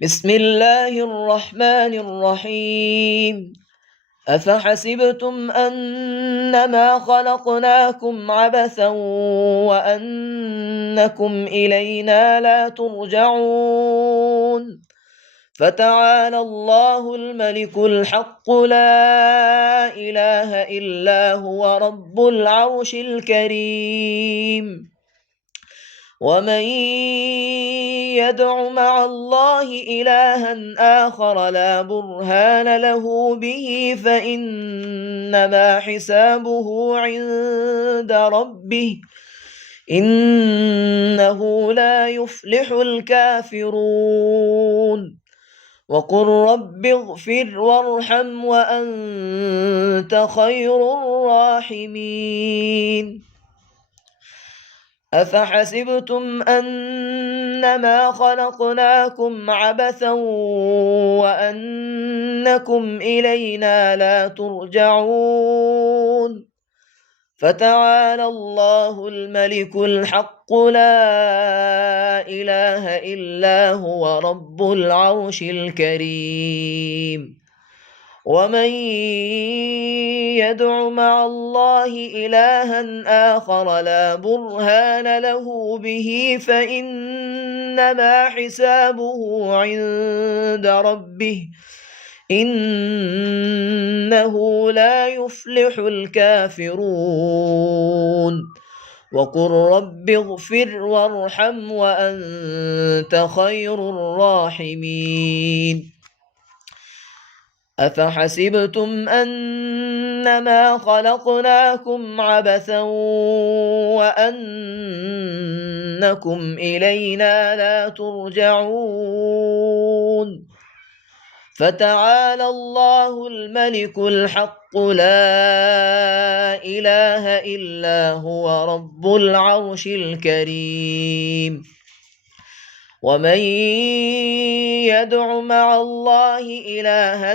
بسم الله الرحمن الرحيم. أفحسبتم أنما خلقناكم عبثا وأنكم إلينا لا ترجعون فتعالى الله الملك الحق لا إله إلا هو رب العرش الكريم. ومن يدع مع الله إلها آخر لا برهان له به فإنما حسابه عند ربه إنه لا يفلح الكافرون. وقل رب اغفر وارحم وأنت خير الراحمين. أفحسبتم أنما خلقناكم عبثا وأنكم إلينا لا ترجعون فتعالى الله الملك الحق لا إله إلا هو رب العرش الكريم. ومن يدع مع الله إلها آخر لا برهان له به فإنما حسابه عند ربه إنه لا يفلح الكافرون. وقل رب اغفر وارحم وأنت خير الراحمين. أفحسبتم أنما خلقناكم عبثا وأنكم إلينا لا ترجعون فتعالى الله الملك الحق لا إله إلا هو رب العرش الكريم. ومن يدع مع الله إلها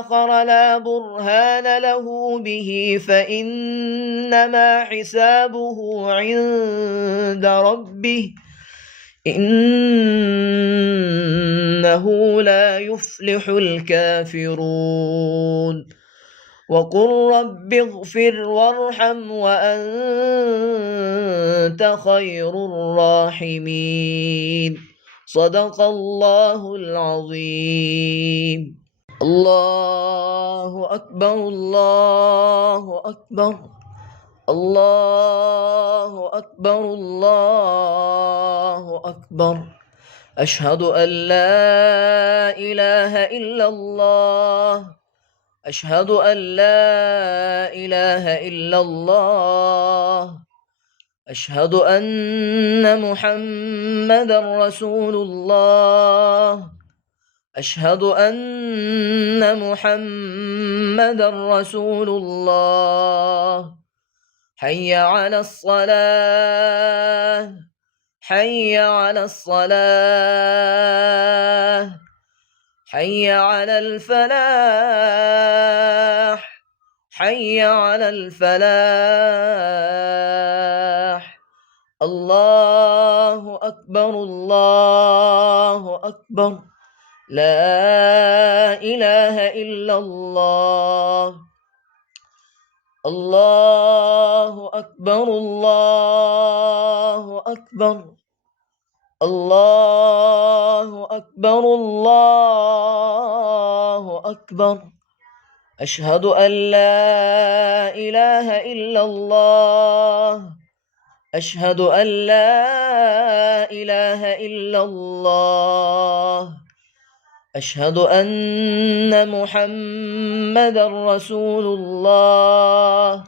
آخر لا برهان له به فإنما حسابه عند ربه إنه لا يفلح الكافرون. وقل رب اغفر وارحم وأنت خير الراحمين. صدق الله العظيم. الله أكبر الله أكبر الله أكبر الله أكبر. أشهد أن لا إله إلا الله أشهد أن لا إله إلا الله أشهد أن محمدًا رسول الله أشهد أن محمدًا رسول الله. حي على الصلاة حي على الصلاة حي على الفلاح حي على الفلاح. الله أكبر الله أكبر لا إله إلا الله. الله أكبر الله أكبر الله أكبر الله أكبر. أشهد أن لا إله إلا الله أشهد أن لا إله إلا الله أشهد أن محمدًا رسول الله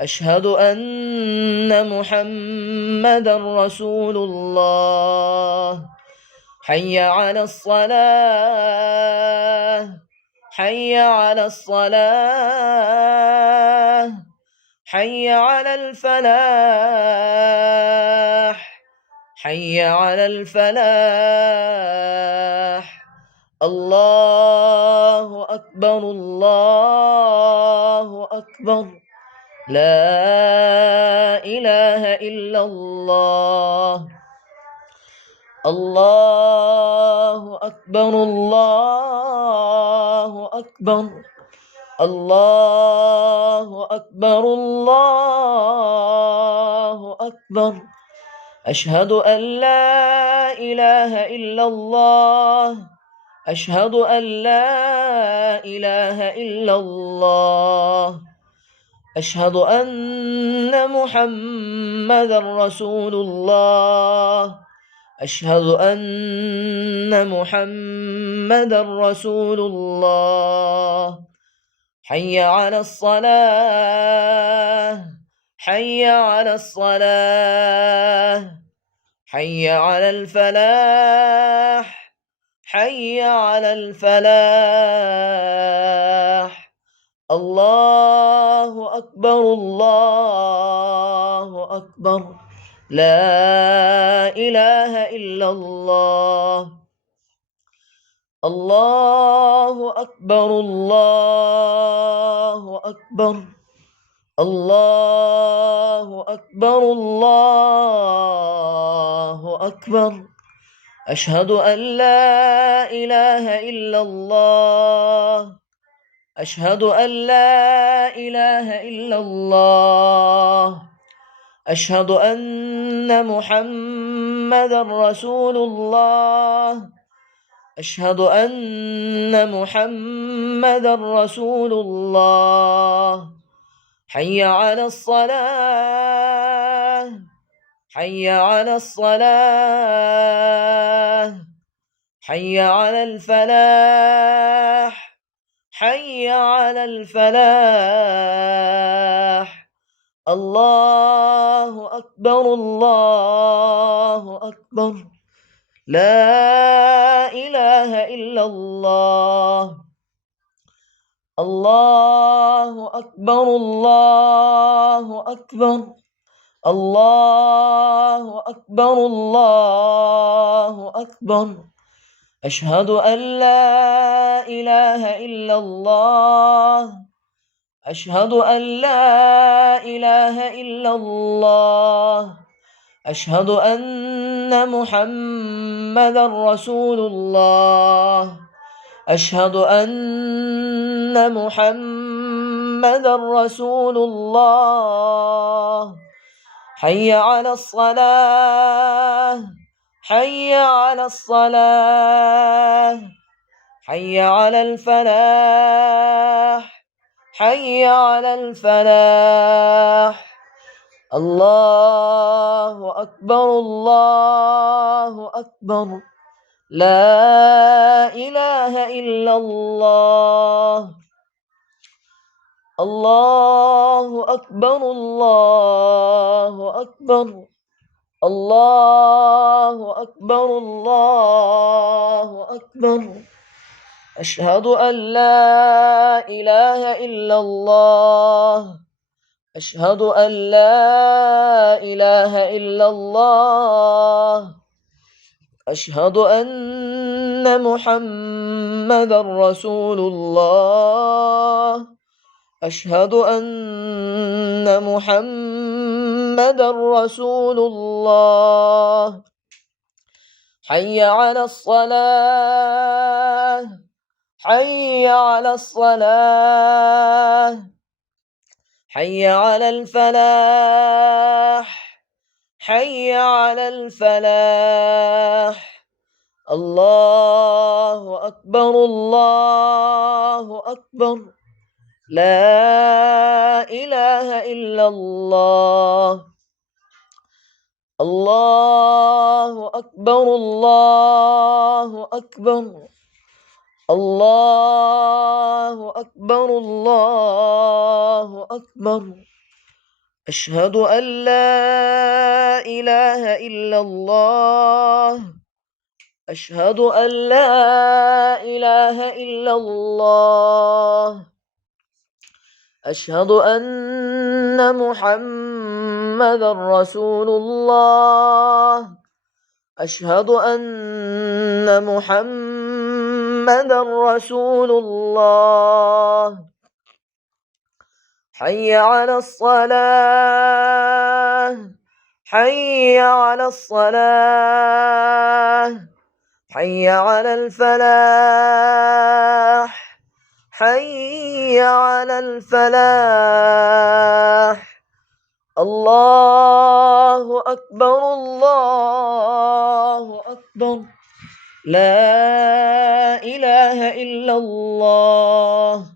أشهد أن محمدًا رسول الله. حي على الصلاة حي على الصلاة حي على الفلاح حي على الفلاح. الله أكبر الله أكبر لا إله إلا الله. الله أكبر الله أكبر الله أكبر الله أكبر أشهد أن لا إله إلا الله أشهد أن لا إله إلا الله أشهد أن محمدا رسول الله أشهد أن محمدا رسول الله حي على الصلاة حي على الصلاة حي على الفلاح حي على الفلاح الله أكبر الله أكبر لا إله إلا الله الله أكبر الله أكبر الله أكبر الله أكبر أشهد أن لا إله إلا الله أشهد أن لا إله إلا الله أشهد أن محمدا رسول الله أشهد أن محمدا رسول الله حي على الصلاة حي على الصلاة حي على الفلاح حي على الفلاح الله أكبر الله أكبر لا إله إلا الله الله أكبر الله أكبر الله أكبر الله أكبر أشهد أن لا إله إلا الله أشهد أن لا إله إلا الله أشهد أن محمدا رسول الله أشهد أن محمدا رسول الله حي على الصلاة حي على الصلاة حي على الفلاح حي على الفلاح الله أكبر الله أكبر لا إله إلا الله الله أكبر الله أكبر الله أكبر الله أكبر أشهد أن لا إله إلا الله أشهد أن لا إله إلا الله أشهد أن محمدا رسول الله أشهد أن محمدا رسول الله حي على الصلاة حي على الصلاة حي على الفلاح حي على الفلاح الله أكبر الله أكبر لا إله إلا الله الله أكبر الله أكبر الله أكبر الله أكبر أشهد أن لا إله إلا الله أشهد أن لا إله إلا الله أشهد أن محمدا رسول الله أشهد أن محمدا رسول الله حي على الصلاة حي على الصلاة حي على الفلاح حي على الفلاح الله أكبر الله أكبر لا إله إلا الله